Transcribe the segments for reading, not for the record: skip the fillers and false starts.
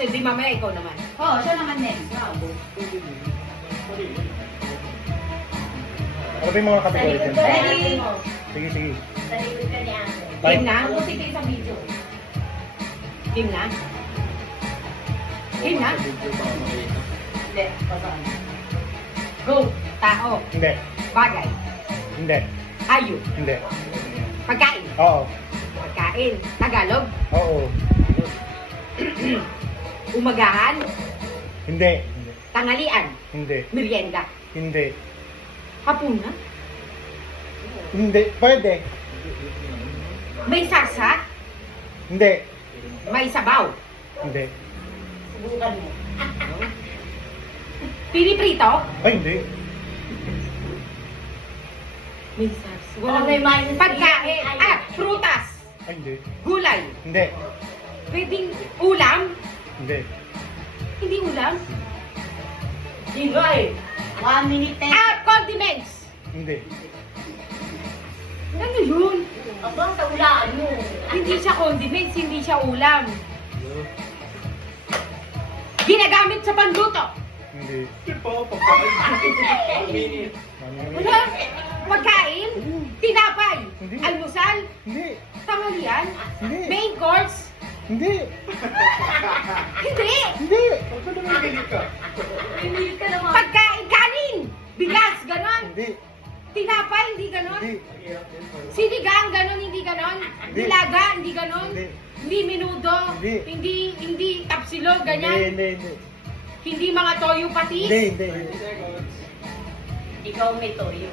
so di mamaya ikaw naman. Oo, siya naman next. Bravo. Ano ba yung mga kategory dyan? Ready? Sige, sige. Sa likod ka ni Ate. Game na? Ako sige sa video. Game na? Game na? Hindi, pasaan. Go! Tao. Hindi. Bagay. Hindi. Hayop. Hindi. Pagkain. Oo. Pagkain. Tagalog. Oo. Umagahan. Hindi. Hindi. Tanghalian. Hindi. Merienda. Hindi. Hapunan. Hindi. Pwede. May sarsa. Hindi. May sabaw. Hindi. Subukan mo. Piniprito. Ay, hindi. May sarsa. Oh, may minus. Pagkain. Prutas. Ay, hindi. Gulay. Hindi. Pwedeng ulam. Hindi. Hindi ulam. Jigoy. 1 minute 10. Condiments. Hindi. Ano yun? Aba, sa ulaan mo. Hindi siya condiments, hindi siya ulam. Ginagamit sa panluto. Hindi. Wala. Pagkain. Tinapay. Hindi. Almusal. Hindi. Tanghalian. Hindi. Main course. Hindi. Hindi. Hindi. Pinilit ka naman. Pagkain. Kanin. Bigas. Ganon. Hindi. Tinapay. Hindi ganon. Hindi. Sinigang. Ganon. Hindi ganon. Hindi. Nilaga. Hindi ganon. Hindi. Hindi menudo. Hindi. Hindi tapsilog. Hindi. Ganyan. Hindi. Hindi mga toyo patis. Hindi. Ikaw may toyo.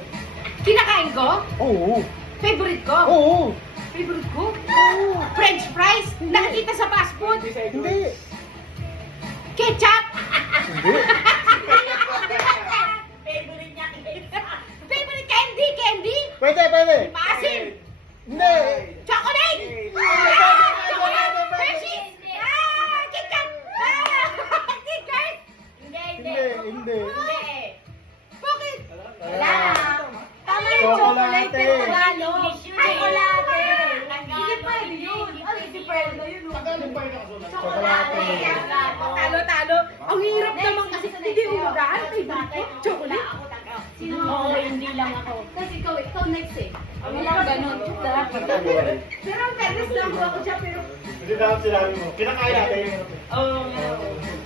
Kinakain ko. Oo. Favorite ko. Oo. Favorite ko? French fries? Nakikita sa fast food? Hindi. Ketchup? Hindi. Favorite niya Favorite candy? Candy? Pwede, pwede. Maasim? Hindi. Chocolate? Pwede. Hershey's? Kit Kat? Kit Kat? Hindi, Hindi. Hindi. Bakit? Wala. Tama yung Chocolate. chocolate pero Tagalog. Chocolate. Hindi pwede yun. Hindi pwede yun. Chocolate. Talo-talo. Ang hirap naman kasi hindi umagahan. Favorite ko? Chocolate? Oo, hindi lang ako. Kasi ikaw next eh. Walang ganun. Sarap. Pero ang fairness lang ako siya pero Hindi dapat sinabi mo. Kinakain natin.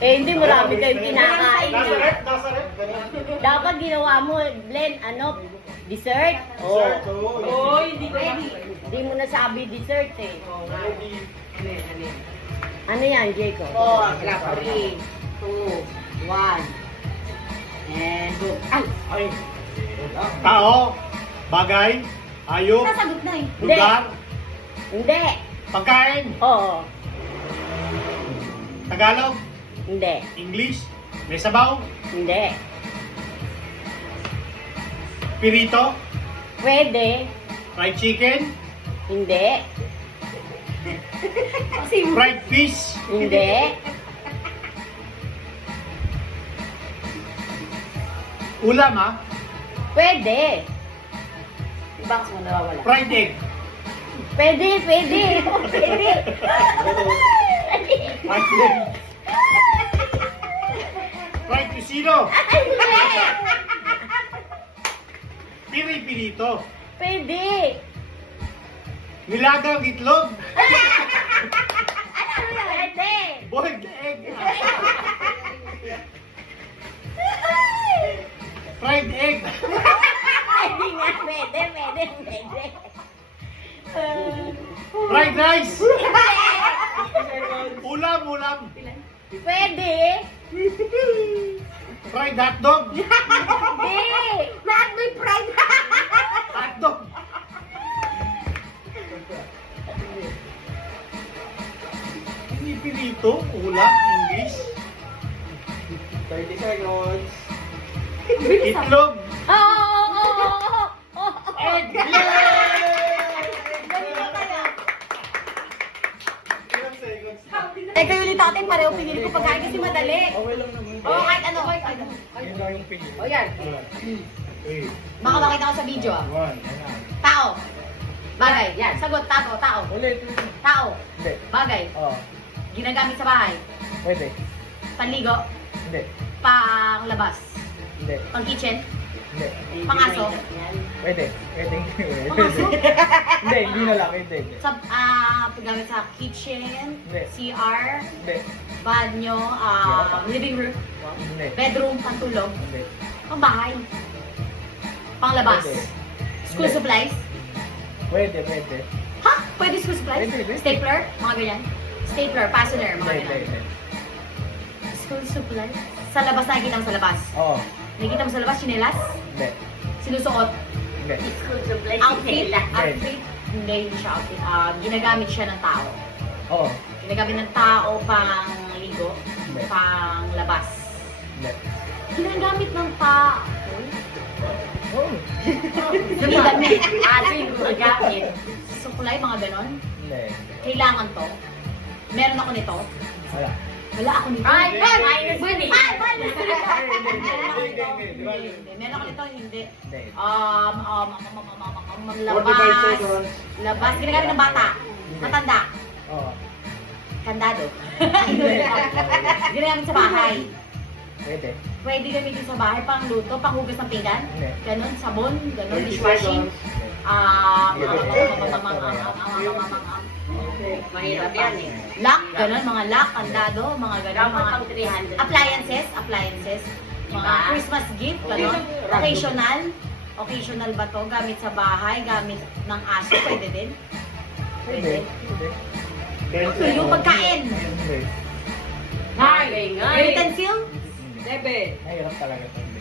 Eh, hindi marami kayong kinakain. Nasa rep, nasa rep. Dapat ginawa mo, blend, dessert? Dessert, Oo. oo. oh, hindi ko na. Hindi mo nasabi dessert eh. Ready. Ano yan, Jacob? 4, 3, 2, 1. And go. Ay, Ay. Tao, bagay, hayop, Nasagot na eh. lugar, Hindi. pagkain, Oo. Tagalog, Hindi. English, may sabaw, Hindi. pirito, Pwede. fried chicken, Hindi. fried fish, Hindi. ulam ha, Pwede. Box mo nawawala. fried egg, Pwede, pwede. Pwede. fried egg, fried pisino, piri-pirito, Pwede. nilagang itlog, Pwede. boiled egg, fried egg, Hindi nga, pwede, pwede, pwede. fried rice, ulam, Pwede. fried hotdog, Hindi. lahat may pride. hotdog, pirito, ulam, English, 30 seconds, itlog, Oo, oo, oo, oo, oo. egg, Teka ulit natin, pareho pinili ko pagkain kasi madali. Okay lang naman. Oo, kahit ano, kahit ano. Yun lang yung pili. O yan, Okay. baka makita ko sa video ah. One. Ayan. Tao. Bagay, yan. Sagot, tao, tao. Ulit. Tao. Hindi. Bagay. Oh. Ginagamit sa bahay. Pwede. Panligo. Hindi. Panglabas. Hindi. Pang kitchen. Hindi. Pangaso. Pwede. Pwede. Pangaso. Hindi, hindi na lang. Hindi. Sa, paggamit sa kitchen, Hindi. CR, Hindi. banyo, living room, Hindi. bedroom, pantulog, Hindi. pangbahay, panglabas, Pwede. school Hindi. supplies. Pwede. Pwede. Ha? Pwede school supplies? Pwede, pwede. Stapler? Mga ganyan? Stapler, fastener, mga Hindi. ganyan. School supplies? Sa labas, nakikita mo sa labas. Oo. Nakikita mo sa labas, chinelas? Hindi. Sinusuot? Hindi. Outfit? Hindi. Outfit? Hindi, hindi siya outfit. Ginagamit siya ng tao. Oo. Ginagamit ng tao pang ligo, Hindi. pang labas. Hindi. Ginagamit ng tao. Oo. Ginagamit. Ginagamit. Suklay, mga ganon. Hindi. Kailangan to. Meron ako nito. Wala. Wala ako nito. Ay, minus minus Hindi. Meron ako nito, hindi. Hindi. 45 labas. seconds. Labas. Ginagamit ng bata. Matanda. Oo. Kandado. Ginagamit sa bahay. Pwede. Pwede gamitin sa bahay, pang luto, pang hugas ng pinggan. Hindi. Ganon, sabon, ganon, 30 dishwashing. seconds. Mahirap yan eh. Lock, ganon, mga lock, kandado, mga ganon, mga appliances, mga Diba? Christmas gift, ganon. Occasional ba to? Gamit sa bahay, gamit ng aso, pwede din. Pwede. Pwede. 10 Yung seconds. pagkain. Hindi. Utensil, Mahirap talaga ito. Hindi.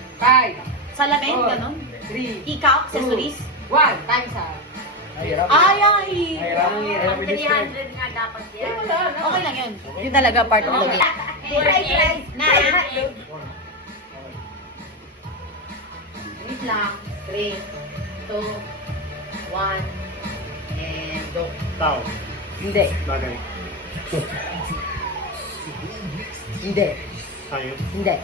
salamin, Oh. ganon. Hindi. Ikaw, accessories. Mahirap. Ay, Mahirap. Mahirap. nga dapat yan. Okay lang yun. Yun talaga part of the game. Na. Wait lang. 3, 2, 1, and go. Tao. Hindi. Bagay. Hindi. Tayo. Hindi.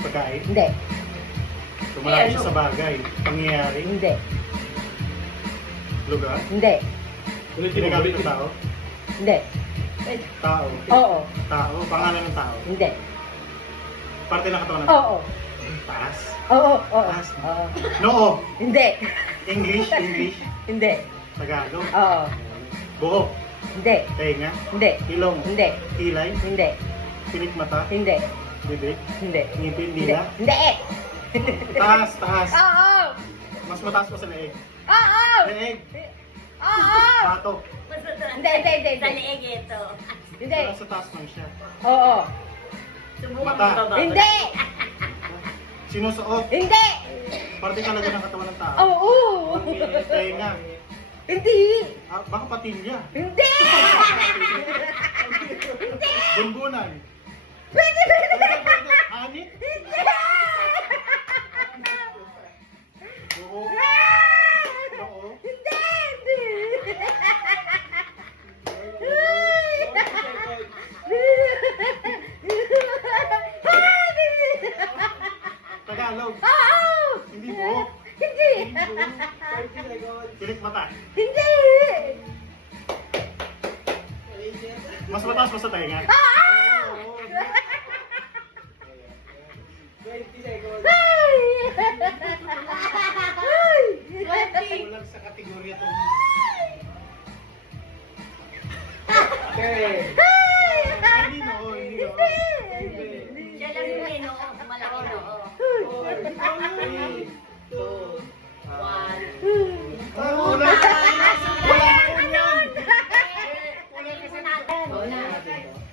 Pagkain. Hindi. Tumalaki siya sa bagay. Pangyayari. Hindi. Lugar. Hindi. Ginagamit ng tao. Hindi. Tao. Oo. Tao. Pangalan ng tao. Hindi. Parte ng katawan ng tao. Oo. Taas. Oo. Oo. Taas. Oo. Noo. Hindi. English. English. Hindi. Tagalog. Oo. Buhok. Hindi. Tenga. Hindi. Ilong. Hindi. Kilay. Hindi. Pilik mata. Hindi. Bibig. Hindi. Ngipin. Hindi. Dila. Hindi. Taas. Taas. Oo. Mas mataas pa sa leeg. Oo. Leeg. Oo. Bato. Hindi. Hindi. Sa Hindi. leeg ito. Hindi. Pero sa taas lang siya. Oo. Subukan Mata. mo ba? Hindi. Sinusuot. Hindi. Parte talaga ng katawan ng tao. Oo. Tenga. Hindi. Baka patilya. Hindi. Bunbunan. Pwede. Hanip. Hindi. Buhok. Noo. Hindi. Tagalog. Oo. Hindi buhok. Hindi. Pilik mata. Hindi. Mas mataas pa sa tenga. Oo. Kulang sa kategorya to. Hindi noo. Hindi noo. Siya lang yung noo. Malaki noo. 3, 2, 1. Wala. Wala na yan. Wala.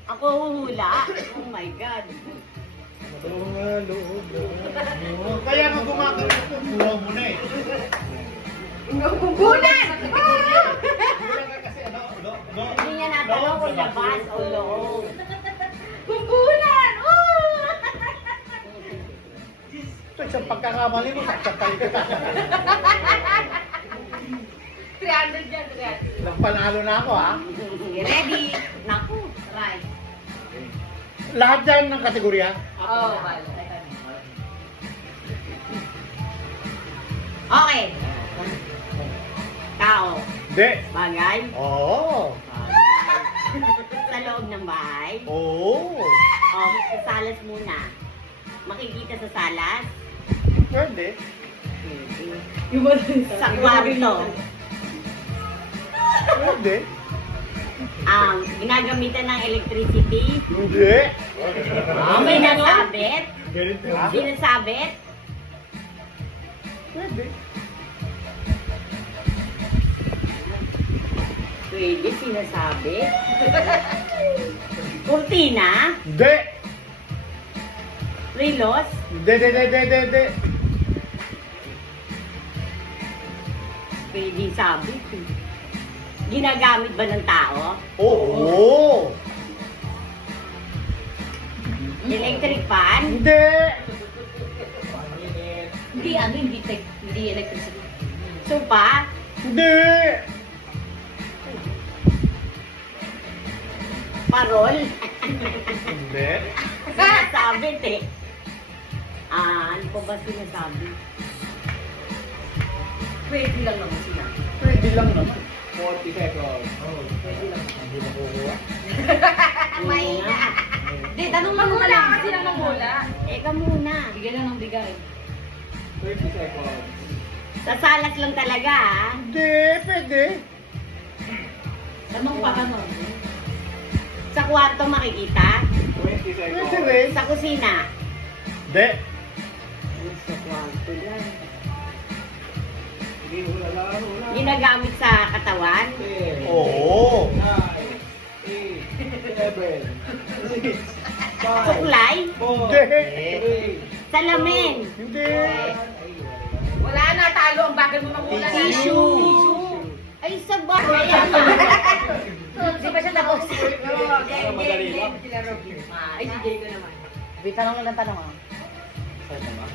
Ako huhula. Oh my God. Kaya nga gumagawin ito. Buha mo na eh. Bulan! Hindi niya natanong kung labas o loob. Bulan! Ito isang pagkakamali mo, saksakay ka. 300 yan, 300. Nagpanalo na ako ha. Ready? Naku, right. Lahat dyan ng kategorya. Oh, Okay. Tao. Hindi. Bagay. Oo. Bagay. Sa loob ng bahay. Oo. O, sa salas muna. Makikita sa salas. Pwede. Sa kwarto. Pwede. Ginagamitan ng electricity. Hindi. May nasabit. Ganito. Sinasabit. Pwede. Pwede sinasabit. Kurtina. Hindi. Relos. Hindi. Pwede sabit. Ginagamit ba ng tao? Oo. Electric fan? Hindi. Hindi electricity. Sopa? Hindi. Parol? Hindi. Sinasabit eh. Ano pa ba sinasabi? Pwede lang naman sila. Pwede lang naman. 40 seconds. Hindi makukuha. Mahina. Di, tanong mo muna kasi lang mamula. Eka muna. Bigay lang ng bigay. 30 seconds. Sa salas lang talaga ah. Hindi. Pwede. Tanong pa, tanong. Sa kwarto makikita. 20 Pwede seconds. rin. Sa kusina. Hindi. Sa kwarto lang. Hindi, wala. Ginagamit sa katawan. 10, Oo. 9, 8, 7, 6, 5, Suklay. 4, 3, Salamin. Hindi. Wala na, talo ang bagal mo mamula. Tissue. Ay, sa bagay. Di ba siya tapos? Madali lang. Ay, si Jay ko naman. Wait, tanong lang tanong ah. Saan naman?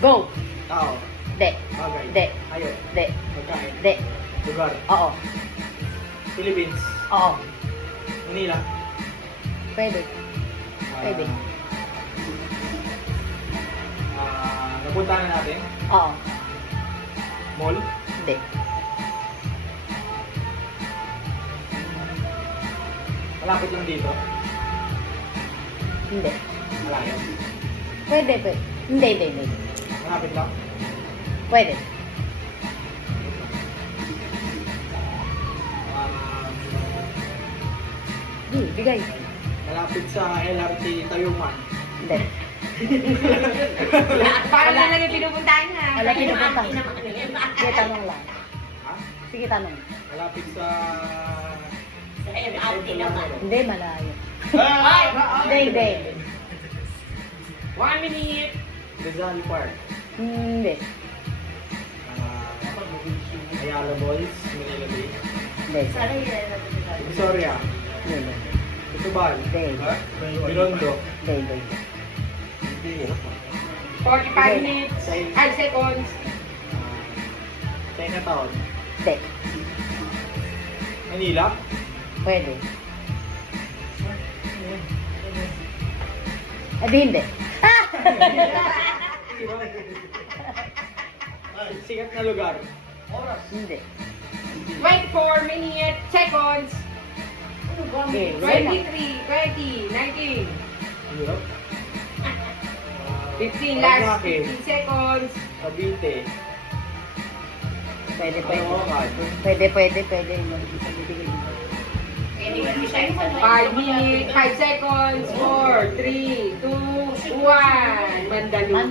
Go. Tao. De. Bagay. De. Hayop. De. Pagkain. De. Lugar. Oo. Philippines. Oo. Manila. Pwede. Pwede. Napunta na natin. Oo. Mall. Hindi. Malapit lang dito. Hindi. Malayo. Pwede. Hindi. Malapit lang. Pwede. Bigay. Malapit sa LRT Tayuman. Hindi. Parang na lang yung pinupuntahan na. Wala pinupunta. Sige, tanong lang. Ha? Sige, tanong. Malapit sa... Hindi, malayo. Ah! Hindi. 1 minute. Rizal Park. Hindi. Ayala Boys, Manila Bay. Hindi. Victoria. Hindi. Tutubal. Hindi. Bilondo. Hindi. 45 minutes. 5 seconds. Chinatown. Hindi. Manila. Pwede. Hindi. Sikat na lugar. Hindi. 24 minutes. Seconds. Okay, 23, 20, 19. Europe. 15 last. Paranaque. 15 seconds. Cavite. Pwede. Caloocan. Pwede. 5 minutes. 5 seconds. 4, 3, 2, 1. Mandaluyong.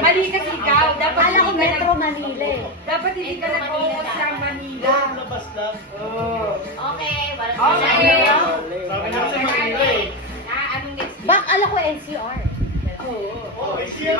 Mali kasi ikaw. Dapat Kala ko hindi ka Metro Manila eh. Dapat hindi ka nag-focus sa Manila. Labas lang. Oh. Okay. Okay. Sabi na sa Manila eh. Anong next? Bak, alam ko NCR. Oo. Oh, it's here.